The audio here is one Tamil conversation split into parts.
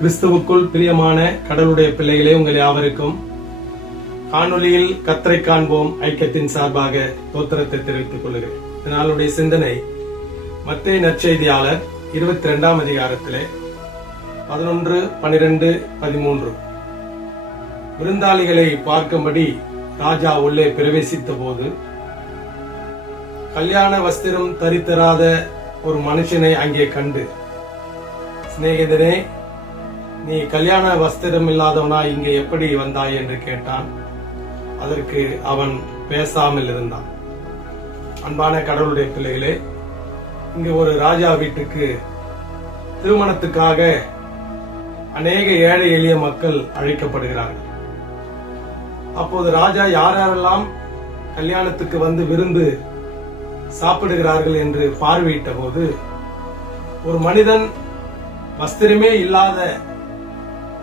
கிறிஸ்துவுக்குள் பிரியமான கடவுளுடைய பிள்ளைகளே உங்கள் யாவருக்கும் காணொலியில் கத்தரை காண்போம் ஐக்கியத்தின் சார்பாக தோத்திரத்தை தெரிவித்துக் கொள்கிறேன். இதனாலுடைய சிந்தனை மத்திய நற்செய்தியாளர் இருபத்தி ரெண்டாம் அதிகாரத்திலே பதினொன்று பனிரெண்டு பதிமூன்று. விருந்தாளிகளை பார்க்கும்படி ராஜா உள்ளே பிரவேசித்த போது கல்யாண வஸ்திரம் தரித்தராத ஒரு மனுஷனை அங்கே கண்டு சிநேகிதனே நீ கல்யாண வஸ்திரம் இல்லாதவனா இங்கே எப்படி வந்தாய் என்று கேட்டான். அதற்கு அவன் பேசாமல் இருந்தான். அன்பான கடவுளுடைய பிள்ளைகளே இங்கு ஒரு ராஜா வீட்டுக்கு திருமணத்துக்காக அநேக ஏழை எளிய மக்கள் அழைக்கப்படுகிறார்கள். அப்போது ராஜா யார் யாரெல்லாம் கல்யாணத்துக்கு வந்து விருந்து சாப்பிடுகிறார்கள் என்று பார்வையிட்ட போது ஒரு மனிதன் வஸ்திரமே இல்லாத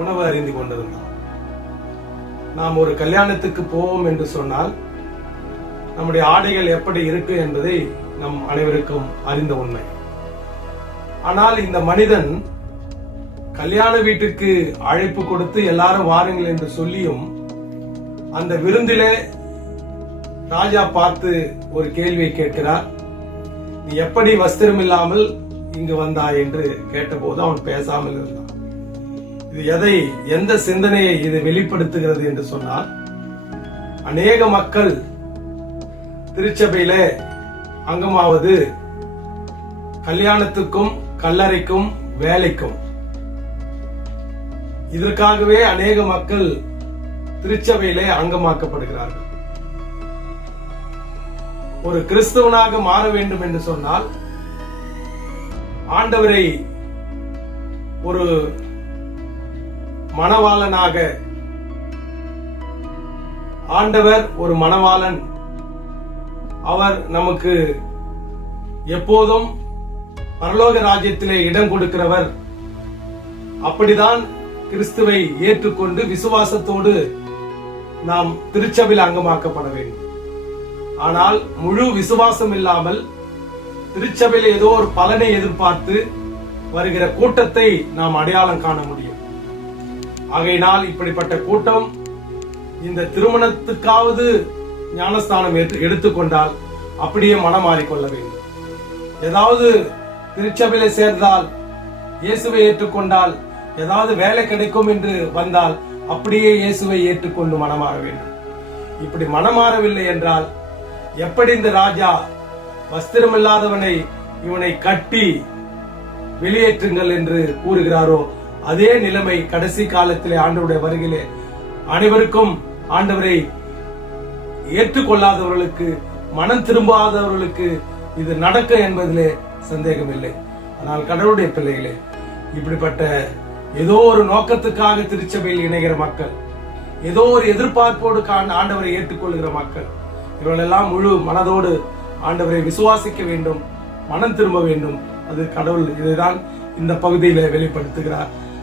உணவு அறிந்து கொண்டிருந்தான் நாம் ஒரு கல்யாணத்துக்கு போவோம் என்று சொன்னால் நம்முடைய ஆடைகள் எப்படி இருக்கு என்பதை நம் அனைவருக்கும் அறிந்த உண்மை. ஆனால் இந்த மனிதன் கல்யாண வீட்டுக்கு அழைப்பு கொடுத்து எல்லாரும் வாருங்கள் என்று சொல்லியும் அந்த விருந்திலே ராஜா பார்த்து ஒரு கேள்வியை கேட்கிறார். நீ எப்படி வஸ்திரம் இல்லாமல் இங்கு வந்தாய்? என்று கேட்டபோது அவன் பேசாமல் இருந்தான். இது எதை எந்த சிந்தனையை இது வெளிப்படுத்துகிறது என்று சொன்னால் அநேக மக்கள் திருச்சபையில அங்கமாவது கல்யாணத்துக்கும் கல்லறைக்கும் வேலைக்கும். இதற்காகவே அநேக மக்கள் திருச்சபையிலே அங்கமாக்கப்படுகிறார்கள். ஒரு கிறிஸ்தவனாக மாற வேண்டும் என்று சொன்னால் ஆண்டவரை ஒரு மணவாளனாக. ஆண்டவர் ஒரு மணவாளன். அவர் நமக்கு எப்போதும் பரலோக ராஜ்யத்திலே இடம் கொடுக்கிறவர். அப்படிதான் கிறிஸ்துவை ஏற்றுக்கொண்டு விசுவாசத்தோடு நாம் திருச்சபையில் அங்கமாக்கப்பட வேண்டும். ஆனால் முழு விசுவாசம் இல்லாமல் திருச்சபையில் ஏதோ ஒரு பலனை எதிர்பார்த்து வருகிற கூட்டத்தை நாம் அடையாளம் காண முடியும். ஆகையினால் இப்படிப்பட்ட கூட்டம் இந்த திருமணத்துக்காவது ஞானஸ்தானம் எடுத்துக்கொண்டால் அப்படியே மனம் மாறிக்கொள்ள வேண்டும். ஏதாவது திருச்சபையில சேர்ந்தால் இயேசுவை ஏற்றுக்கொண்டால் ஏதாவது வேலை கிடைக்கும் என்று வந்தால் அப்படியே இயேசுவை ஏற்றுக்கொண்டு மனமாற வேண்டும். இப்படி மனமாறவில்லை என்றால் எப்படி இந்த ராஜா வஸ்திரமில்லாதவனை இவனை கட்டி வெளியேற்றுங்கள் என்று கூறுகிறாரோ அதே நிலைமை கடைசி காலத்திலே ஆண்டவருடைய வருகிலே அனைவருக்கும் ஆண்டவரை ஏற்றுக்கொள்ளாதவர்களுக்கு மனம் திரும்பாதவர்களுக்கு இது நடக்க என்பதிலே சந்தேகமில்லை. ஆனால் கடவுளுடைய பிள்ளைகளே இப்படிப்பட்ட ஏதோ ஒரு நோக்கத்துக்காக திருச்சபையில் இணைகிற மக்கள் ஏதோ ஒரு எதிர்பார்ப்போடு ஆண்டவரை ஏற்றுக்கொள்கிற மக்கள் இவர்களெல்லாம் முழு மனதோடு ஆண்டவரை விசுவாசிக்க வேண்டும் மனம் திரும்ப வேண்டும். அது கடவுள் இதுதான் இந்த பகுதியில வெளிப்படுத்துகிறார்.